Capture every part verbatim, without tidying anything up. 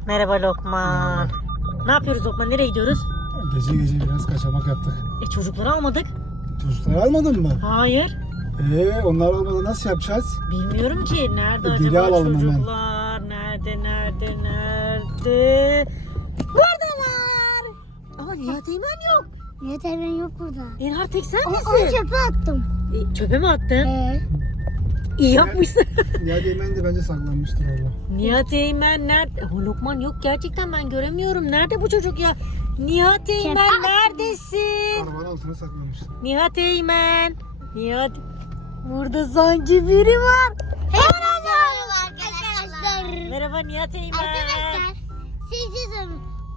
Merhaba Lokman. Ne yapıyoruz Lokman? Nereye gidiyoruz? Gece gece biraz kaçamak yaptık. E çocukları almadık. Çocukları almadın mı? Hayır. Eee onlar olmadan nasıl yapacağız? Bilmiyorum ki. Nerede E, dili acaba alalım hemen. çocuklar? Nerede, nerede, nerede? Buradalar. Aa Nihat Eymen yok. Nihat Eymen yok burada. Enhar tek sen O, onu misin? çöpe attım. E, çöpe mi attın? Ee, İyi yapmışsın. Nihat Eymen de bence saklanmıştır orada. Nihat Eymen nerede? Aa, Lokman yok gerçekten ben göremiyorum. Nerede bu çocuk ya? Nihat Eymen attım. neredesin? Arabanın altına saklamıştır. Nihat Eymen. Nihat. Burada sanki biri var. Merhaba arkadaşlar. Merhaba Nihat Eymen. Arkadaşlar sizce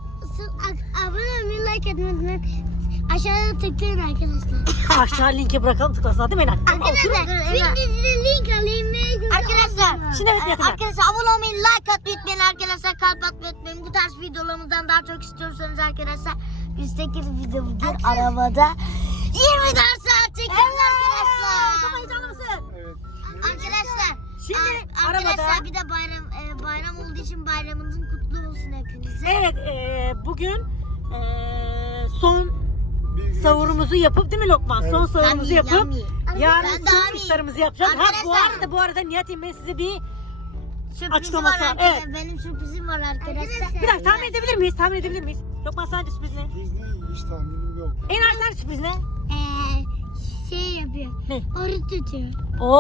abone olmayı, like etmeyi unutmayın. Aşağıda tıklayın arkadaşlar. Aşağı linke bırakalım tıklasana değil mi Enhar? Arkadaşlar ben de size link alayım. Arkadaşlar. Şimdi evet Nihat Eymen. Arkadaşlar abone olmayı, like atmayı unutmayın arkadaşlar. Kalp atmayı unutmayın. Bu tarz videolarımızdan daha çok istiyorsanız arkadaşlar üstteki video bugün arabada yirmi dört saat çekiyoruz arkadaşlar. Çok heyecanlı mısın? Evet. Arkadaşlar, Şimdi ar- arabada- arkadaşlar bir de bayram e, bayram olduğu için bayramınızın kutlu olsun hepinize. Evet e, bugün e, son Bir gün savurumuzu yapıp değil mi Lokman? Evet. Son savurumuzu Ben yapıp yiyeceğim, yarın Ben daha son iyi. iftarımızı yapacağız. Ha, bu Arkadaşlar- arada bu arada Nihat Eymen size bir Sürprizim Açıklaması var var, arkadaşlar. evet. Benim sürprizim var arkadaşlar. bir dakika tahmin edebilir miyiz? Tahmin edebilir miyiz? Lokman sence sürpriz ne? Biz ne hiç tahminim yok. Enhar sen sürpriz ne? Ee, şey yapıyor. Ne? Oruç tutuyor.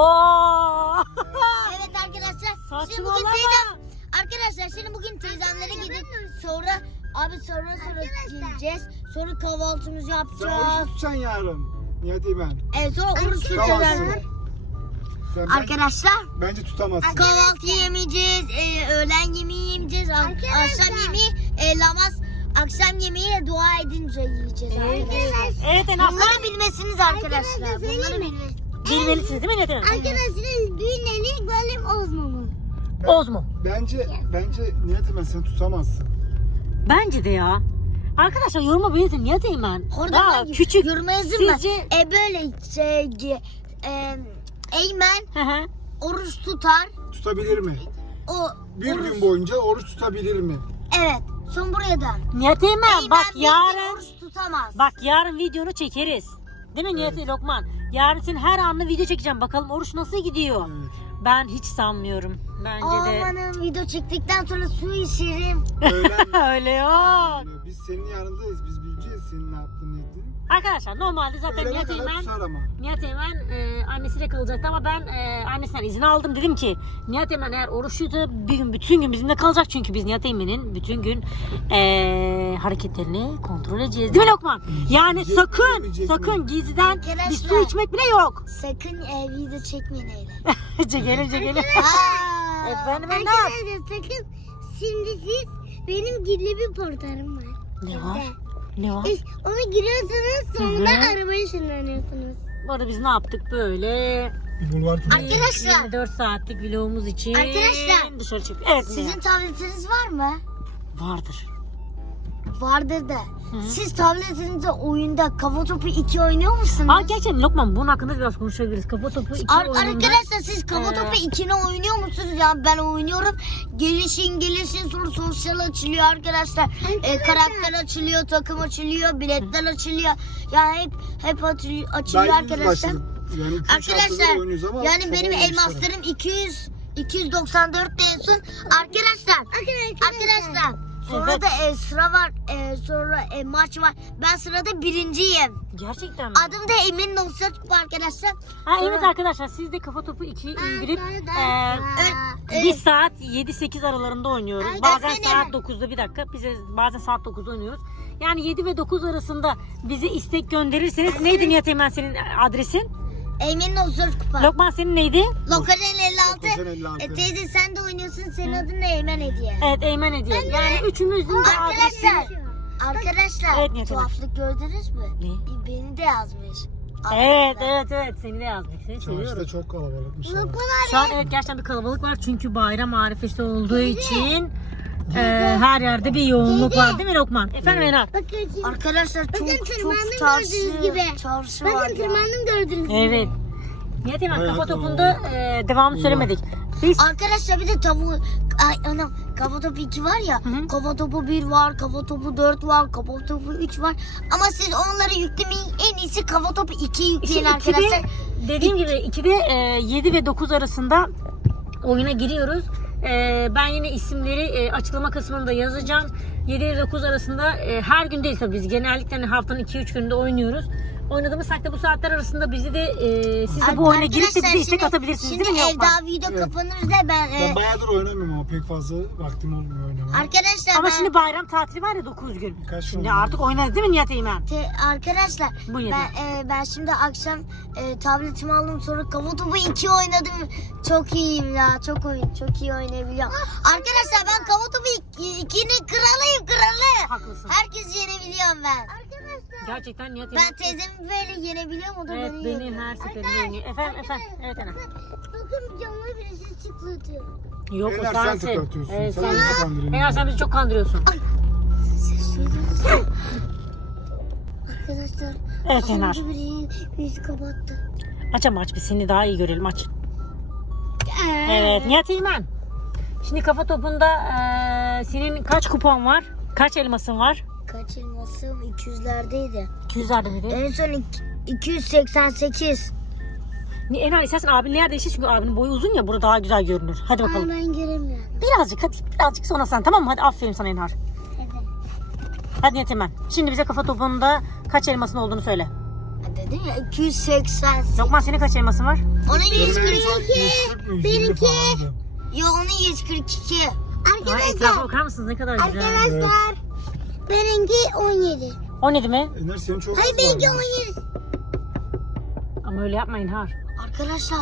Oo! Evet arkadaşlar. Şimdi Saçmalama. bugün teyzem arkadaşlar şimdi bugün teyzemlere gidip sonra abi sonra sonra gideceğiz. Sonra kahvaltımızı Sen yapacağız. oruç tutacaksın yarın. Nihat Eymen. Evet sonra oruç tutacağız. Tutamazsın. Sen ben- Arkadaşlar bence tutamazsın. kahvaltı yemeyeceğiz, e, öğlen yemeği yemeyeceğiz, a- akşam yemeği e, namaz, akşam yemeği dua edince yiyeceğiz Evet, arkadaşlar. evet Enhar. Bunları bilmesiniz arkadaşlar. Bunları bilmesiniz. Bilmelisiniz değil mi Nihat Eymen? Arkadaşlar düğün en böyle Ozmo mu? Oz mu? Bence bence Nihat Eymen sen tutamazsın. Bence de ya. Arkadaşlar yoruma belirtin Nihat Eymen. Orada Daha ben küçük. yoruma yazın mı? Sizce... E böyle şey, e, Eymen Hı hı. oruç tutar. Tutabilir mi? O Bir oruç, gün boyunca oruç tutabilir mi? evet. Son buraya da. Nihat Eymen Eymen bak bir gün yarın oruç tutamaz. bak yarın videonu çekeriz. Değil mi Nihat Evet. Lokman? Yarın senin her anlı video çekeceğim. Bakalım oruç nasıl gidiyor? Evet. Ben hiç sanmıyorum. Bence de. Amanın video çektikten sonra su içerim. Öğlen Öyle yok. biz senin yanındayız. Biz bileceğiz senin ne yaptığını ne ettiğini. Arkadaşlar normalde zaten Öğlene Nihat kadar Eymen tutar ama. Nihat Eymen e, annesiyle kalacaktı ama ben e, annesinden izin aldım. Dedim ki Nihat Eymen eğer oruçluydu bir gün bütün gün bizimle kalacak. Çünkü biz Nihat Eymen'in bütün gün e, hareketlerini kontrol edeceğiz. Değil mi Lokman? Yani Yiyecek mi, sakın yemeyecek sakın mi? gizliden Arkadaşlar. bir su içmek bile yok. Sakın e, video çekmeyin öyle. Çekelim çekelim. Efendim Enhar. Arkadaşlar sakın şimdi siz benim gizli bir portarım var. Ne Evde. var? Ne var? Siz onu giriyorsunuz sonra da Hı hı. arabaya ışınlanıyorsunuz. Bu arada biz ne yaptık böyle? Bir bulvar turu. Arkadaşlar. yirmi dört saatlik vlogumuz için Arkadaşlar. dışarı çıktık. Evet Sizin Nihat. tabletiniz var mı? Vardır. Vardır da. Hı. Siz tabletinizde oyunda Kafa Topu iki oynuyor musunuz? Aa gerçekten Lokman bunun hakkında biraz konuşabiliriz. Kafa topu iki Ar- oyununda. arkadaşlar siz Kafa Ee, Topu ikini oynuyor musunuz? Ya ben oynuyorum. Gelişin gelişin sonra sosyal açılıyor arkadaşlar. Ee, karakter açılıyor, takım açılıyor, biletler açılıyor. Yani hep hep açılıyor, açılıyor Daha yeni arkadaşlar. başladık. Yani üç, üç haftadır Arkadaşlar oynuyoruz ama yani çok benim olmamışlar. elmaslarım iki yüz iki yüz doksan dört en son. Arkadaşlar arkadaşlar sonra Evet. da e, sıra var e, sonra e, maç var. Ben sırada birinciyim. Gerçekten mi? Adım da Emin Nosrat arkadaşlar. Ha, evet Sonra- arkadaşlar siz de kafa topu iki indirip e, Evet, bir evet. saat yedi sekiz aralarında oynuyoruz. Ay, Bazen efendim. saat dokuzda bir dakika. Bize bazen saat dokuzda oynuyoruz. Yani yedi ve dokuz arasında bize istek gönderirseniz neydi Nihat Eymen senin adresin? Emin Nosrat Kupa. Lokman senin neydi? Lokal elli altı. Lokal elli altı. E, teyze sen de oynuyorsun. Senin adın ne Eymen Hediye? Evet Eymen Hediye. Yani üçümüzün de adresi. Arkadaşlar. Arkadaşlar. Evet, Nihat Hanım. tuhaflık gördünüz mü? Ne? Beni de yazmış. Evet evet evet seni de yazdık. Seni seviyorum. Çarşıda çok kalabalıkmış. ama. Şu an evet gerçekten bir kalabalık var çünkü bayram arifesi olduğu için e, her yerde bir yoğunluk var değil mi Lokman? Efendim Enhar? Bakın arkadaşlar çok Bakın çok tırmandım çarşı, gördüğünüz gibi. çarşı var Bakın ya. tırmandım gördünüz mü? Evet. Nihat Eymen Bayağı kafa kalabalık. topunda e, devamını söylemedik. Biz Arkadaşlar bir de tavuğu ay anam kafa topu iki var ya. Hı hı. Kafa topu bir var, kafa topu dört var, kafa topu üç var. Ama siz onları yüklemeyin. En iyisi kafa topu iki yükleyin İşte arkadaşlar. ikide, dediğim gibi ikide e, yedi ve dokuz arasında oyuna giriyoruz. E, ben yine isimleri e, açıklama kısmında yazacağım. yedi ile dokuz arasında e, her gün değil tabii biz genellikle hani haftanın iki üç gününde oynuyoruz. Oynadığımız saatte bu saatler arasında bizi de e, siz de bu oyuna girip de bize Arkadaşlar istek şimdi- atabilirsiniz şimdi değil mi? ev Lokman? daha video Evet. kapanır da ben e, Ben bayağıdır oynamıyorum ama pek fazla vaktim olmuyor oynamaya. arkadaşlar Ama ben şimdi bayram tatili var ya dokuz gün. Birkaç Şimdi gün artık oynarız değil mi Nihat Eymen? Te- arkadaşlar Bu yedi. ben e, ben şimdi akşam e, tabletimi aldım sonra kafa topu iki oynadım. Çok iyiyim ya. Çok oyun. Çok iyi oynayabiliyorum. Arkadaşlar ben kafa topu iki- ikinin kralıyım kralı. Haklısın. Herkes yenebiliyorum ben. Gerçekten Nihat Ben Eymen. teyzemi böyle yenebiliyorum o da Evet beni beni yeniyor. her seferinde yeniyor. Efendim efendim. Evet Enar. Bakın camı birisi çıtlatıyor. Yok o Enar, sen sensin. tıklatıyorsun. Evet, Sen sen, bizi kandırıyorsun. Enar sen bizi çok kandırıyorsun. Ses duydunuz mu? Arkadaşlar Evet az Enar. önce biri bizi kapattı. Aç ama aç bir seni daha iyi görelim aç. Evet Nihat Eymen. Şimdi kafa topunda eee, senin kaç kupon var? Kaç elmasın var? Kaç elmasım? iki yüzlerdeydi. iki yüzlerde biri. En son iki- iki yüz seksen sekiz. Ni- Enar istersen abin yer değiştir çünkü abinin boyu uzun ya burada daha güzel görünür. Hadi bakalım. Ben göremiyorum. Birazcık hadi birazcık sonra sen tamam mı? Hadi aferin sana Enar. Evet. Hadi Nihat Eymen. Şimdi bize kafa topunda kaç elmasın olduğunu söyle. Dedim ya iki yüz seksen. Lokman senin kaç elmasın var? Onun Benim yüz en kırk son iki. yüz kırk mı, yüz yirmi falandı. Yo onun yüz kırk iki. Ha, etrafa bakar mısınız ne kadar güzel. Arkadaşlar benimki on yedi. O ne demek? Ener senin çok az Hayır benimki varmış. on yedi. Ama öyle yapmayın har. Arkadaşlar.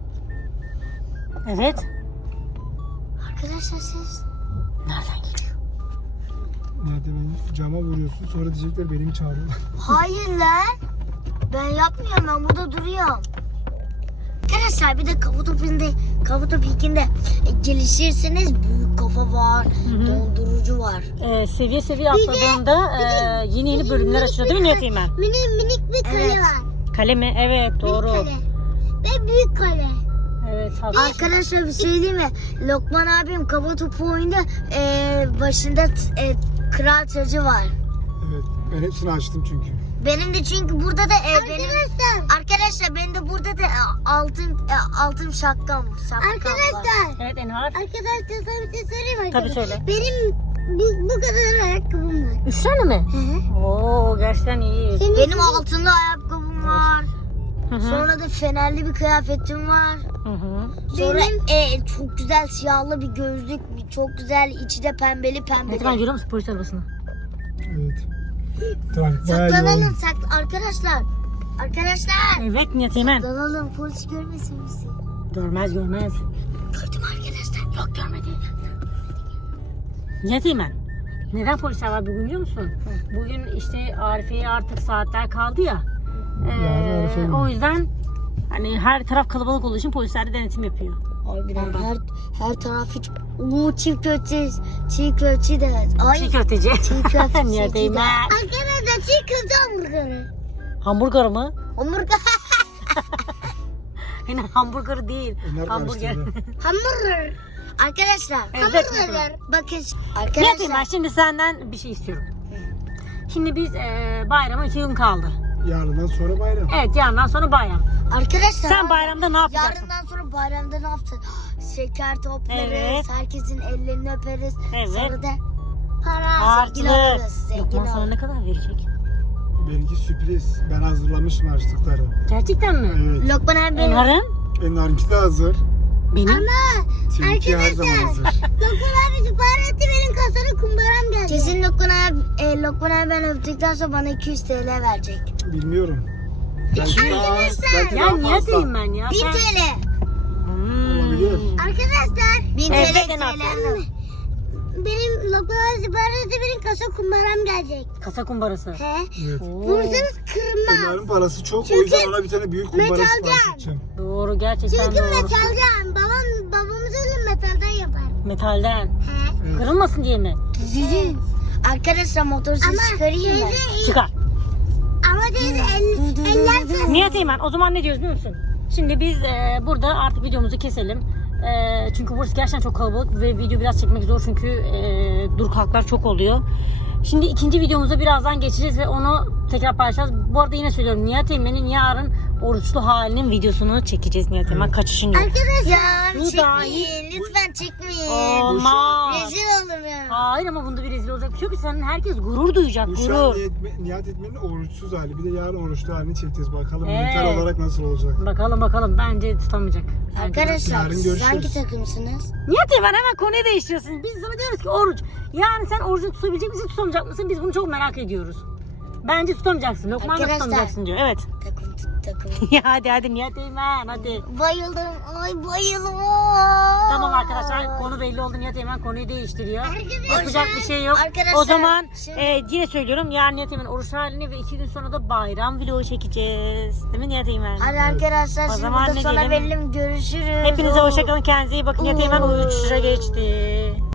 Evet. Arkadaşlar siz. Nereden geliyor? Nerede beni cama vuruyorsun sonra diyecekler benim çağırıyorlar. Hayır lan. Ben yapmıyorum ben burada duruyorum. Arkadaşlar bir de kafa topunda, kafa topu ikinde e, gelişirseniz büyük kafa var, hı. dondurucu var. Ee, seviye seviye atladığında e, yeni yeni bölümler açılıyor değil mi Nihat Eymen? Minik minik bir kale Evet. var. Kale mi? Evet doğru. Ve büyük kale. Evet haklısın. Arkadaşlar bir şey diyeyim mi? Lokman abim kafa topu oyunda e, başında t- e, kral tacı var. Evet ben hepsini açtım çünkü. Benim de çünkü burada da e, benim arkadaşlar benim de burada da e, altın e, altın şapkam, şapkam var. Evet Enhar. Arkadaşlar sana bir şey söyleyeyim mi? Tabii söyle. Benim bu, bu kadar ayakkabım var. Üç tane mi? Hı hı. Oo gerçekten iyi. Benim altınlı ayakkabım var. Hı hı. Sonra da fenerli bir kıyafetim var. Hı hı. Sonra e, çok güzel siyahlı bir gözlük, çok güzel içi de pembeli Ne pembeli. zaman görüyor musun polis arabasını? Evet. Trafik bayağı Saklanalım yoğun. sak arkadaşlar. Arkadaşlar. Evet Nihat Eymen. Saklanalım polis görmesin bizi. Görmez görmez. Gördüm arkadaşlar. Yok görmedi. Nihat Eymen. Neden polisler var bugün biliyor musun? Bugün işte Arife'ye artık saatler kaldı ya. Ee, Yani Arife mi? o yüzden hani her taraf kalabalık olduğu için polisler de denetim yapıyor. Harbiden Ondan. her her taraf hiç uuu çiğ köfte çiğ köfte de ay Çiğ köfteci. çiğ köfte Nihat Eymen. arkadaşlar çiğ köfte hamburgeri Hamburger mı? hamburger Yine hamburger değil. Ener Hamburger. karıştırdı. hamburger arkadaşlar Evet, hamburger bakın Nihat Eymen arkadaşlar şimdi senden bir şey istiyorum. Şimdi biz e, bayrama iki gün kaldı. Yarından sonra bayram. Evet yarından sonra bayram. arkadaşlar Sen bayramda ne yapacaksın? yarından sonra bayramda ne yapacağız? Şeker toplarız, Evet. herkesin ellerini öperiz. Evet. Sonra da para, zengin Harçlı. oluruz. Zengin Lokman sana oluruz. ne kadar verecek? Benimki sürpriz. Ben hazırlamışım harçlıkları. Gerçekten mi? Evet. Lokman abi. Enhar'ın? Enar'ınki de hazır. Benim? Seninki her zaman hazır. Lokman abi sipariş etti benim kasana kumbaram geldi. Kesin Lokman abi, e, Lokman abi ben öptükten sonra bana iki yüz T L verecek. Bilmiyorum. Belki daha, belki Ya daha niye fazla. diyeyim ben ya? bin Sen- T L. Hmm. Olabilir. Arkadaşlar. bin Evet, T L. Enar. Benim Lokman abi sipariş etti benim kasa kumbaram gelecek. Kasa kumbarası. He. Evet. Oo, kırmaz. Enar'ın parası çok. Çünkü o yüzden ona bir tane büyük kumbara metalden. sipariş edeceğim. doğru gerçekten Çünkü doğru. metalden. Babam, babamız öyle metalden yapar. Metalden. He. Evet. Kırılmasın diye mi? Arkadaşlar motorsuz çıkarayım mı? Çıkar. Ama teyze eller Nihat Eymen o zaman ne diyoruz biliyor musun? Şimdi biz e, burada artık videomuzu keselim. Ee, çünkü burası gerçekten çok kalabalık ve video biraz çekmek zor çünkü e, dur kalklar çok oluyor. Şimdi ikinci videomuza birazdan geçeceğiz ve onu tekrar paylaşacağız. Bu arada yine söylüyorum, Nihat Eymen'in yarın oruçlu halinin videosunu çekeceğiz Nihat Eymen. Evet. Kaçışın yok. Arkadaşlar Bu çekmeyin. Lütfen çekmeyin. Olmaz. Rezil olurum. Hayır ama bunda bir rezil olacak bir şey yok ki. Senin herkes gurur duyacak, Bu şu an gurur. Nihat- Nihat Etmen'in oruçsuz hali. Bir de yarın oruçlu halini çekeceğiz. Bakalım Evet. mental olarak nasıl olacak. Bakalım bakalım, bence tutamayacak. Bence. Arkadaşlar Yarın siz görüşürüz. hangi takımsınız? Nihat Eymen hemen konuyu değiştiriyorsun. Biz sana diyoruz ki oruç. Yani sen orucunu tutabilecek misin, tutamayacak mısın? Biz bunu çok merak ediyoruz. Bence tutamayacaksın. Lokman da Arkadaşlar. tutamayacaksın diyor. Evet. Takım tut takım. Ya hadi hadi Nihat Eymen hadi. Bayıldım. Ay bayıldım. Tamam arkadaşlar, konu belli oldu. Nihat Eymen konuyu değiştiriyor. Arkadaşlar, Yapacak bir şey yok. arkadaşlar, O zaman şimdi- e, yine söylüyorum, yarın Nihat Eymen oruç halini ve iki gün sonra da bayram vlogu çekeceğiz. Değil mi Nihat Eymen? Hadi arkadaşlar O şimdi zaman burada ne sona diyelim? verelim. Görüşürüz. Hepinize hoşçakalın, kendinize iyi bakın. Nihat Eymen Oo. uyuşuşa geçti.